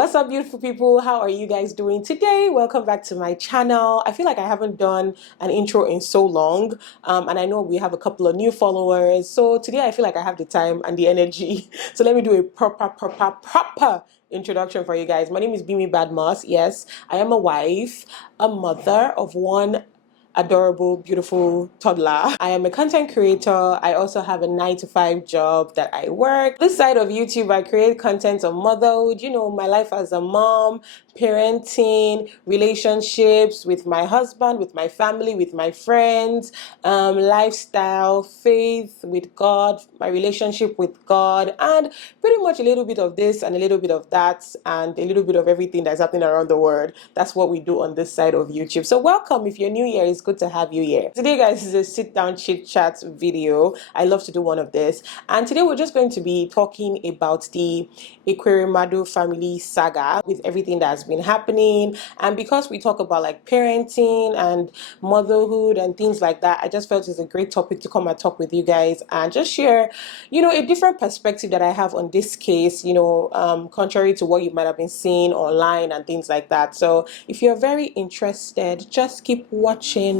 What's up, beautiful people? How are you guys doing today? Welcome back to my channel. I feel like I haven't done an intro in so long, and I know we have a couple of new followers. So today I feel like I have the time and the energy. So let me do a proper introduction for you guys. My name is Bemi Badmus. Yes, I am a wife, a mother of one adorable, beautiful toddler. I am a content creator. I also have a 9 to 5 job that I work. This side of YouTube, I create content on motherhood, my life as a mom, parenting, relationships with my husband, with my family, with my friends, lifestyle, faith with God, my relationship with God, and pretty much a little bit of this and a little bit of that and a little bit of everything that's happening around the world. That's what we do on this side of YouTube. So welcome. If you're new here, it's good to have you here. Today, guys, is a sit down chit chat video. I love to do one of this. And today we're just going to be talking about the Ekweremadu family saga with everything that's been happening. And because we talk about like parenting and motherhood and things like that, I just felt it's a great topic to come and talk with you guys and just share, a different perspective that I have on this case, contrary to what you might have been seeing online and things like that. So if you're very interested, just keep watching.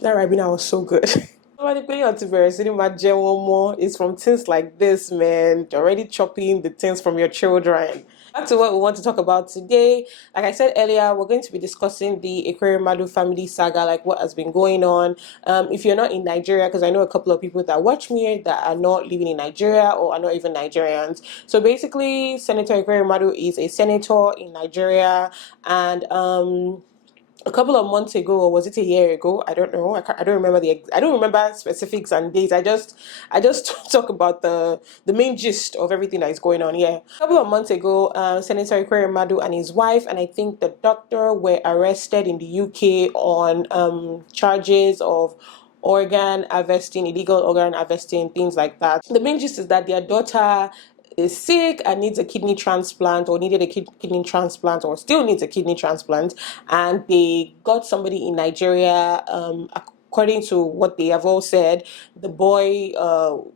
That Ribena was so good. Somebody playing on TV cinema one more is from things like this, man. They're already chopping the things from your children. Back to what we want to talk about today. Like I said earlier, we're going to be discussing the Ekweremadu family saga, like what has been going on. If you're not in Nigeria, because I know a couple of people that watch me that are not living in Nigeria or are not even Nigerians. So basically, Senator Ekweremadu is a senator in Nigeria, and a couple of months ago, or was it a year ago? I don't know. I don't remember I don't remember specifics and dates. I just talk about the main gist of everything that is going on. Yeah, a couple of months ago, Senator Ekweremadu and his wife, and I think the doctor, were arrested in the UK on charges of organ harvesting, illegal organ harvesting, things like that. The main gist is that their daughter is sick and needs a kidney transplant, or needed a kidney transplant, or still needs a kidney transplant, and they got somebody in Nigeria. According to what they have all said, the boy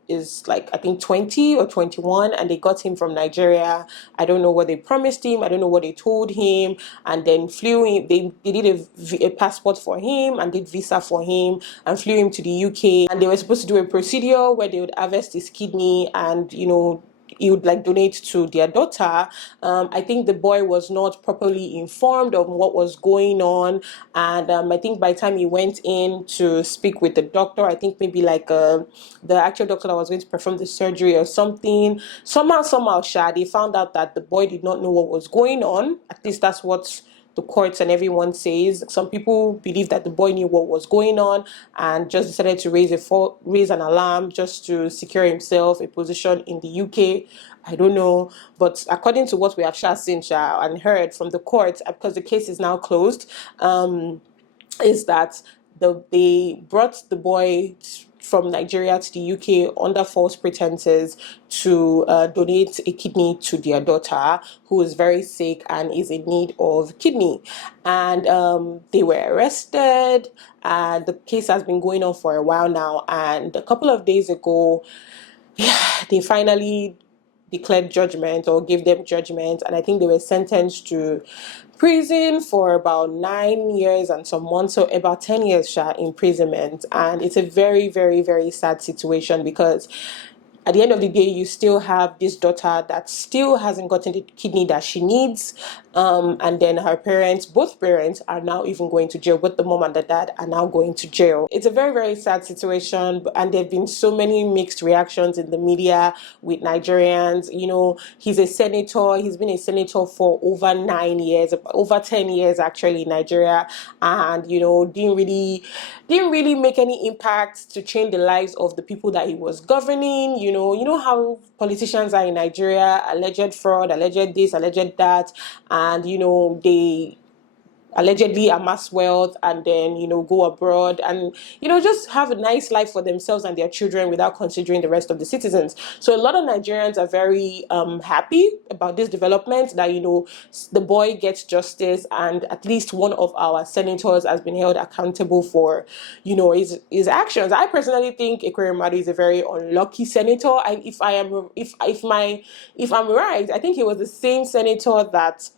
is like, I think 20 or 21, and they got him from Nigeria. I don't know what they promised him. I don't know what they told him, and then flew him. They did a passport for him and did visa for him and flew him to the UK. And they were supposed to do a procedure where they would harvest his kidney and, he would like donate to their daughter. I think the boy was not properly informed of what was going on, and I think by the time he went in to speak with the doctor, I think maybe like the actual doctor that was going to perform the surgery or something, somehow, they found out that the boy did not know what was going on. At least that's what the courts and everyone says. Some people believe that the boy knew what was going on and just decided to raise an alarm just to secure himself a position in the UK. I don't know, but according to what we have seen and heard from the courts, because the case is now closed, is that they brought the boy from Nigeria to the UK under false pretenses to donate a kidney to their daughter, who is very sick and is in need of kidney. And they were arrested, and the case has been going on for a while now. And a couple of days ago, they finally declared judgment or gave them judgment, and I think they were sentenced to prison for about 9 years and some months, so about 10 years imprisonment. And it's a very, very, very sad situation, because at the end of the day, you still have this daughter that still hasn't gotten the kidney that she needs. And then her parents, both parents, are now even going to jail. Both the mom and the dad are now going to jail. It's a very, very sad situation. And there have been so many mixed reactions in the media with Nigerians. He's a senator. He's been a senator for over 9 years, over 10 years actually in Nigeria. And, didn't really make any impact to change the lives of the people that he was governing. You know how politicians are in Nigeria: alleged fraud, alleged this, alleged that, and they allegedly amass wealth and then go abroad and just have a nice life for themselves and their children without considering the rest of the citizens. So a lot of Nigerians are very happy about this development, that the boy gets justice and at least one of our senators has been held accountable for his actions. I personally think Ekweremadu is a very unlucky senator. If I'm right, I think he was the same senator that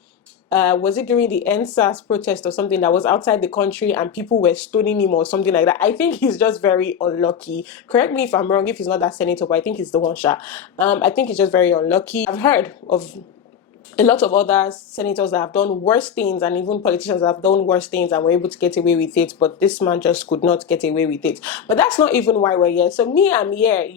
was it during the NSAS protest or something, that was outside the country and people were stoning him or something like that. I think he's just very unlucky. Correct me if I'm wrong, if he's not that senator, but I think he's the one shot. I think he's just very unlucky. I've heard of a lot of other senators that have done worse things, and even politicians that have done worse things and were able to get away with it, but this man just could not get away with it. But that's not even why we're here. So me, I'm here,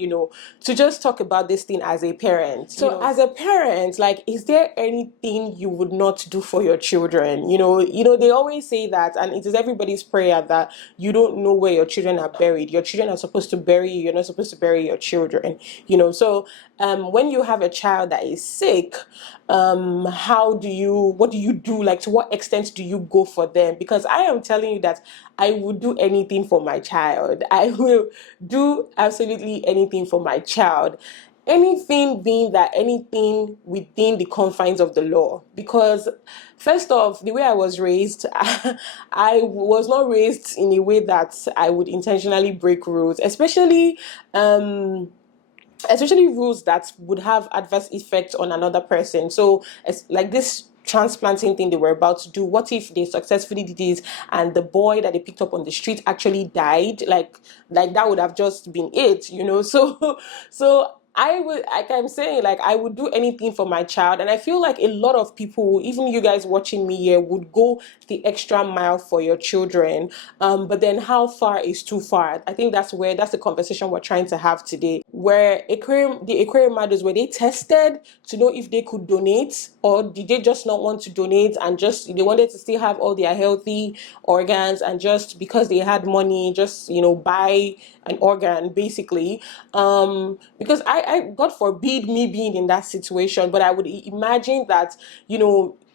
to just talk about this thing as a parent. So as a parent, like, is there anything you would not do for your children? They always say that, and it is everybody's prayer, that you don't know where your children are buried. Your children are supposed to bury you. You're not supposed to bury your children. So when you have a child that is sick, what do you do? Like, to what extent do you go for them? Because I am telling you that I would do anything for my child. I will do absolutely anything for my child. Anything being that anything within the confines of the law. Because first off, the way I was raised, I was not raised in a way that I would intentionally break rules, especially rules that would have adverse effects on another person. So it's like this transplanting thing they were about to do. What if they successfully did this and the boy that they picked up on the street actually died? Like that would have just been it, So I would, like I'm saying, like, I would do anything for my child. And I feel like a lot of people, even you guys watching me here, would go the extra mile for your children. But then how far is too far? I think that's the conversation we're trying to have today, where the Ekweremadus, were they tested to know if they could donate, or did they just not want to donate and just they wanted to still have all their healthy organs, and just because they had money, just buy an organ, basically. Because I God forbid me being in that situation, but I would imagine that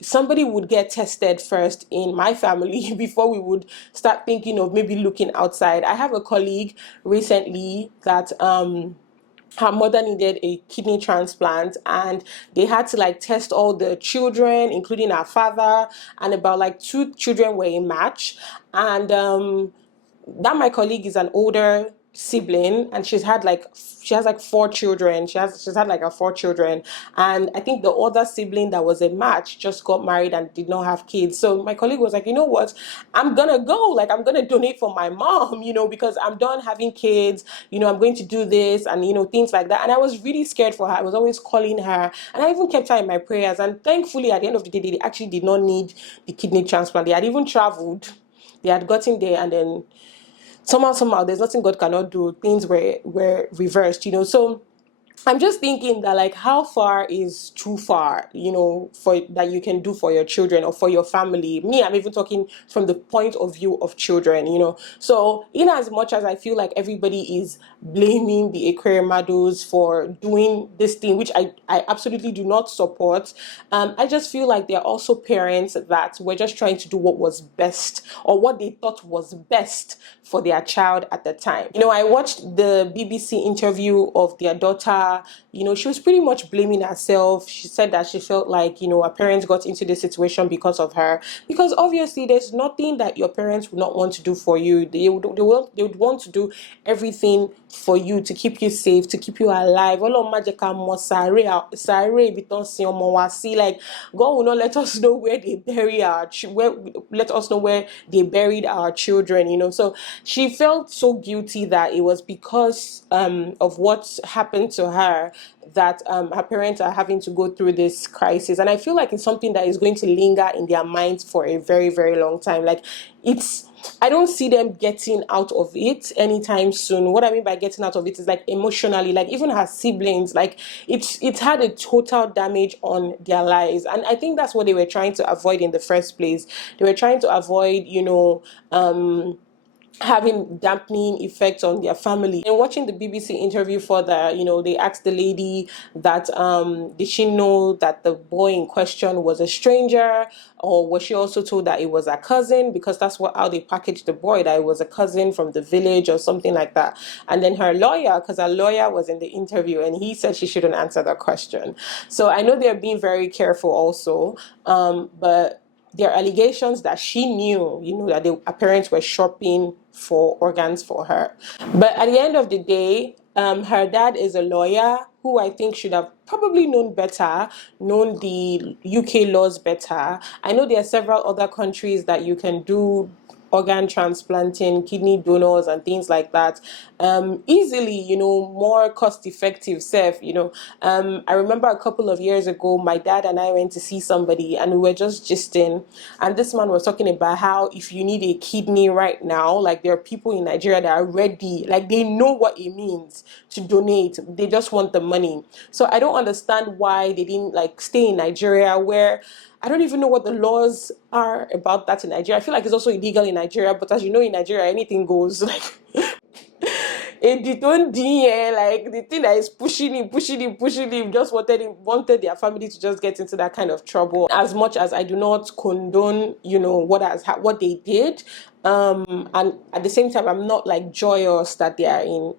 somebody would get tested first in my family before we would start thinking of maybe looking outside. I have a colleague recently that her mother needed a kidney transplant, and they had to test all the children, including her father, and about 2 children were a match. And that my colleague is an older sibling, and she has 4 children. She's had 4 children, and I think the other sibling that was a match just got married and did not have kids. So my colleague was like, you know what, I'm gonna go, I'm gonna donate for my mom, because I'm done having kids, I'm going to do this, and things like that. And I was really scared for her. I was always calling her, and I even kept her in my prayers. And thankfully, at the end of the day, they actually did not need the kidney transplant. They had even traveled, they had gotten there, and then somehow there's nothing God cannot do. Things were reversed, So I'm just thinking that how far is too far, for that you can do for your children or for your family. Me, I'm even talking from the point of view of children, So in as much as I feel like everybody is blaming the Ekweremadus for doing this thing, which I absolutely do not support, I just feel like they're also parents that were just trying to do what was best, or what they thought was best for their child at the time. I watched the BBC interview of their daughter. She was pretty much blaming herself. She said that she felt like, her parents got into this situation because of her. Because obviously there's nothing that your parents would not want to do for you. They would want to do everything for you, to keep you safe, to keep you alive. Like, God will not let us know where they bury let us know where they buried our children, So she felt so guilty that it was because of what happened to her that her parents are having to go through this crisis. And I feel like it's something that is going to linger in their minds for a very, very long time. I don't see them getting out of it anytime soon. What I mean by getting out of it is emotionally, even her siblings, it's had a total damage on their lives. And I think that's what they were trying to avoid in the first place. They were trying to avoid, having dampening effects on their family. And watching the BBC interview further, they asked the lady that did she know that the boy in question was a stranger, or was she also told that it was a cousin, because that's how they packaged the boy, that it was a cousin from the village or something like that. And then her lawyer, because her lawyer was in the interview, and he said she shouldn't answer that question. So I know they're being very careful also, but there are allegations that she knew, that her parents were shopping for organs for her. But at the end of the day, her dad is a lawyer who I think should have probably known better, known the UK laws better. I know there are several other countries that you can do organ transplanting, kidney donors and things like that, easily, more cost effective, safe, I remember a couple of years ago, my dad and I went to see somebody, and we were just gisting, and this man was talking about how if you need a kidney right now, like there are people in Nigeria that are ready, like they know what it means to donate, they just want the money. So I don't understand why they didn't like stay in Nigeria, where I don't even know what the laws are about that in Nigeria. I feel like it's also illegal in Nigeria, but as you know, in Nigeria, anything goes. Like, it don't like the thing that is pushing him, just wanted their family to just get into that kind of trouble. As much as I do not condone, what they did, and at the same time, I'm not like joyous that they are in,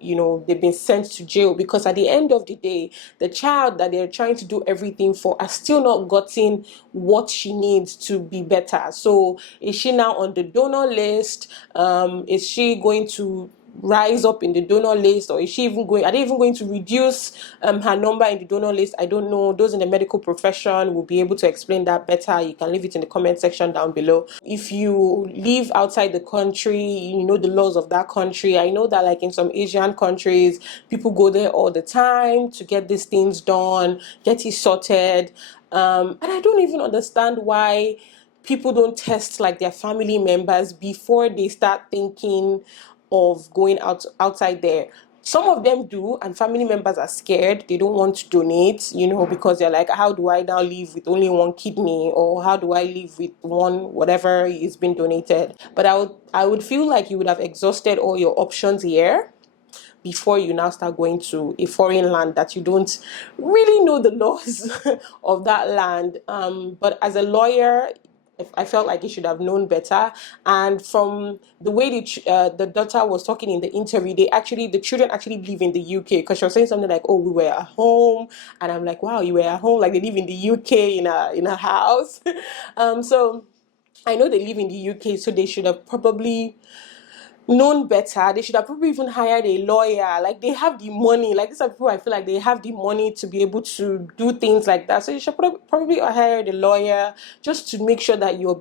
they've been sent to jail, because at the end of the day, the child that they're trying to do everything for has still not gotten what she needs to be better. So is she now on the donor list? Is she going to rise up in the donor list, or is she even going, are they even going to reduce her number in the donor list? I don't know. Those in the medical profession will be able to explain that better. You can leave it in the comment section down below. If you live outside the country, you know the laws of that country. I know that like in some Asian countries, people go there all the time to get these things done, get it sorted, and I don't even understand why people don't test like their family members before they start thinking of going outside there. Some of them do, and family members are scared. They don't want to donate, because they're like, how do I now live with only one kidney, or how do I live with one whatever is being donated? But I would feel like you would have exhausted all your options here before you now start going to a foreign land that you don't really know the laws of that land. But as a lawyer, I felt like he should have known better. And from the way the daughter was talking in the interview, the children actually live in the UK, because she was saying something like, "Oh, we were at home," and I'm like, "Wow, you were at home?" Like they live in the UK in a house. So I know they live in the UK, so they should have probably known better. They should have probably even hired a lawyer. Like they have the money. Like these are people I feel like they have the money to be able to do things like that. So you should probably hire a lawyer just to make sure that you're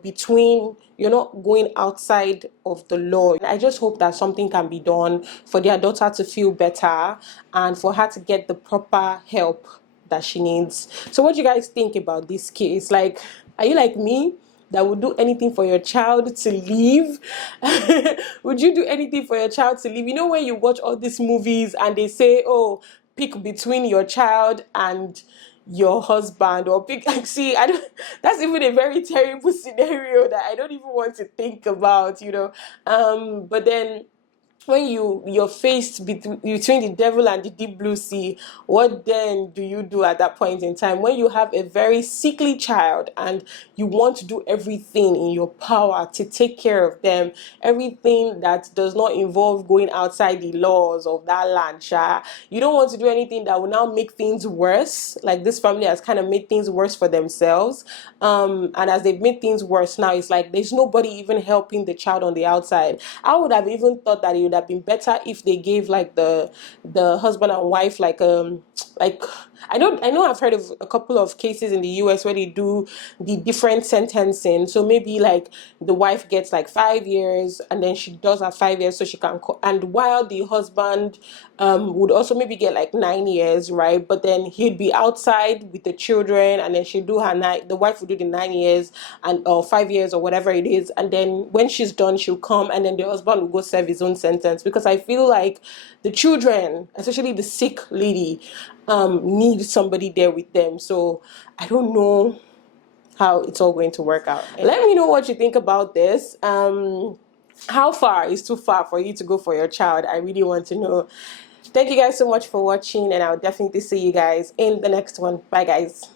not going outside of the law. I just hope that something can be done for their daughter to feel better and for her to get the proper help that she needs. So what do you guys think about this case? Like, are you like me, that would do anything for your child to live? Would you do anything for your child to live? When you watch all these movies and they say, oh, pick between your child and your husband, or pick, like, see, I don't, that's even a very terrible scenario that I don't even want to think about, but then when you're faced between the devil and the deep blue sea, what then do you do at that point in time when you have a very sickly child and you want to do everything in your power to take care of them, everything that does not involve going outside the laws of that land, you don't want to do anything that will now make things worse. Like this family has kind of made things worse for themselves, and as they've made things worse now, it's like there's nobody even helping the child on the outside. I would have even thought that it would have been better if they gave like the husband and wife like I know I've heard of a couple of cases in the US where they do the different sentencing. So maybe like the wife gets like 5 years, and then she does her 5 years so she can and while the husband would also maybe get like 9 years, right? But then he'd be outside with the children, and then she'd do the wife would do the 9 years or 5 years or whatever it is, and then when she's done, she'll come, and then the husband will go serve his own sentence. Because I feel like the children, especially the sick lady, need somebody there with them. So I don't know how it's all going to work out. Let me know what you think about this. How far is too far for you to go for your child? I really want to know. Thank you guys so much for watching, and I'll definitely see you guys in the next one. Bye, guys.